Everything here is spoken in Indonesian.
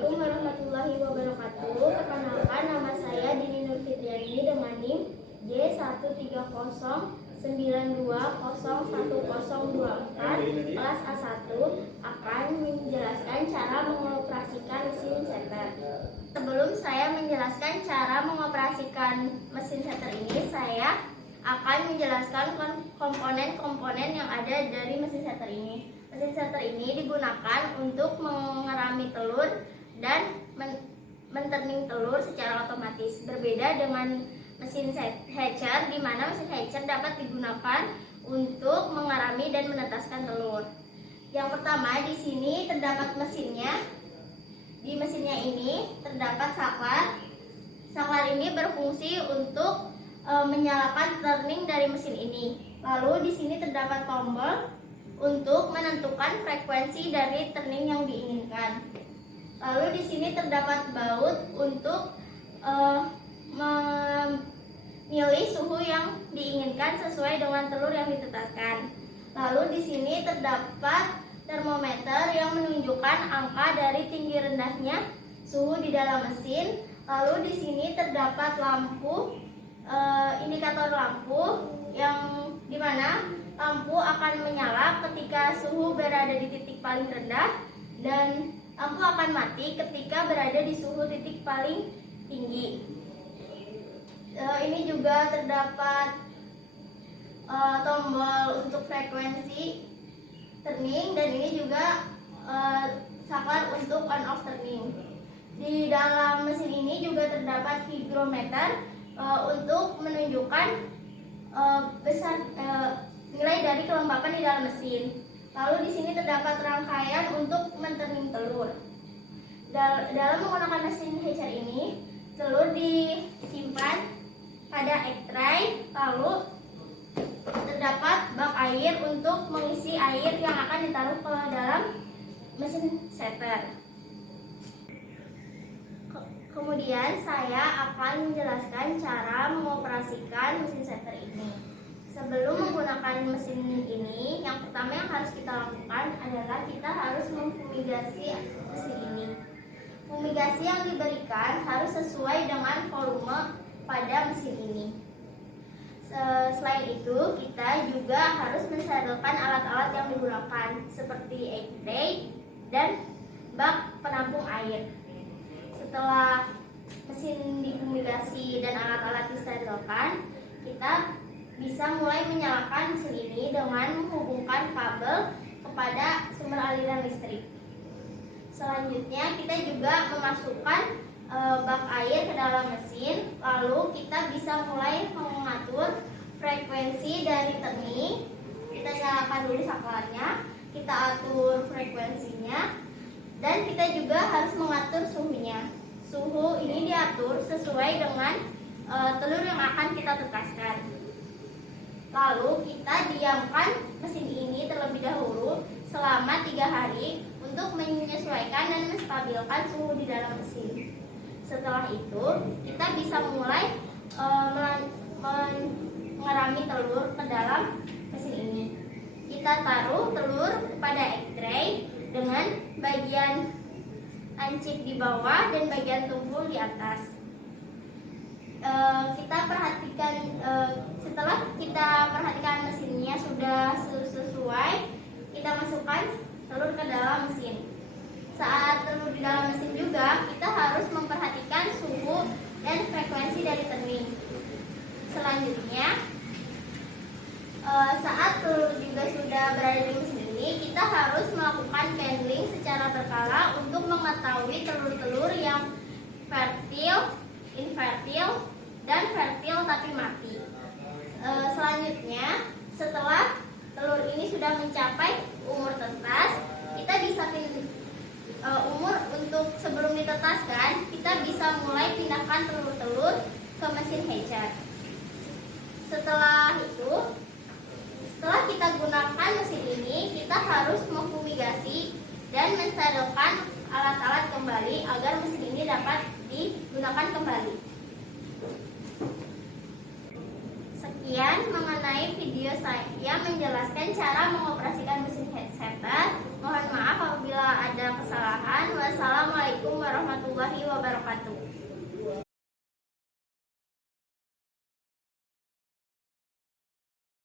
Assalamualaikum warahmatullahi wabarakatuh. Perkenalkan, nama saya Dini Nur Fitriani dengan NIM J130920104 kelas A1 akan menjelaskan cara mengoperasikan mesin setter. Sebelum saya menjelaskan cara mengoperasikan mesin setter ini, saya akan menjelaskan komponen-komponen yang ada dari mesin setter ini. Mesin setter ini digunakan untuk mengerami telur dan menterning telur secara otomatis. Berbeda dengan mesin hatcher, di mana mesin hatcher dapat digunakan untuk mengerami dan menetaskan telur. Yang pertama, di sini terdapat mesinnya. Di mesinnya ini terdapat saklar. Saklar ini berfungsi untuk menyalakan turning dari mesin ini. Lalu di sini terdapat tombol untuk menentukan frekuensi dari turning yang diinginkan. Lalu di sini terdapat baut untuk memilih suhu yang diinginkan sesuai dengan telur yang ditetaskan. Lalu di sini terdapat termometer yang menunjukkan angka dari tinggi rendahnya suhu di dalam mesin. Lalu di sini terdapat lampu, indikator lampu yang dimana lampu akan menyala ketika suhu berada di titik paling rendah dan lampu akan mati ketika berada di suhu titik paling tinggi. Ini juga terdapat tombol untuk frekuensi turning, dan ini juga saklar untuk on off turning. Di dalam mesin ini juga terdapat hygrometer untuk menunjukkan nilai dari kelembapan di dalam mesin. Lalu di sini terdapat rangkaian untuk menterning telur. Dalam menggunakan mesin hatcher ini, telur disimpan pada egg tray, lalu terdapat bak air untuk mengisi air yang akan ditaruh ke dalam mesin setter. Kemudian saya akan menjelaskan cara mengoperasikan mesin setter ini. Sebelum menggunakan mesin ini, yang pertama yang harus kita lakukan adalah kita harus memfumigasi mesin ini. Fumigasi yang diberikan harus sesuai dengan volume pada mesin ini. Selain itu, kita juga harus mensetelkan alat-alat yang digunakan seperti egg tray dan bak penampung air. Setelah mesin difumigasi dan alat-alat disterilkan, kita bisa mulai menyalakan mesin ini dengan menghubungkan kabel kepada sumber aliran listrik. Selanjutnya, kita juga memasukkan bak air ke dalam mesin, lalu kita bisa mulai mengatur frekuensi dari turning. Kita nyalakan dulu saklarnya, kita atur frekuensinya, dan kita juga harus mengatur suhunya. Suhu ini diatur sesuai dengan telur yang akan kita tetaskan. Lalu kita diamkan mesin ini terlebih dahulu selama 3 hari untuk menyesuaikan dan menstabilkan suhu di dalam mesin. Setelah itu, kita bisa mulai mengerami telur ke dalam mesin ini. Kita taruh telur pada egg tray dengan bagian lancip di bawah dan bagian tumpul di atas. Setelah kita perhatikan mesinnya sudah sesuai, kita masukkan telur ke dalam mesin. Saat telur di dalam mesin juga, kita harus memperhatikan suhu dan frekuensi dari turning. Selanjutnya, saat telur juga sudah berada di mesin ini, kita harus melakukan candling secara berkala untuk mengetahui telur-telur yang fertil, infertil, dan fertil tapi mati. Selanjutnya, setelah telur ini sudah mencapai umur tetas, kita bisa umur untuk sebelum ditetaskan, kita bisa mulai pindahkan telur-telur ke mesin hatcher. Setelah kita gunakan mesin ini, kita harus memfumigasi dan mensterilkan alat-alat kembali agar mesin ini dapat digunakan kembali. Sekian mengenai video saya menjelaskan cara mengoperasikan mesin setter. Mohon maaf apabila ada kesalahan. Wassalamualaikum warahmatullahi wabarakatuh.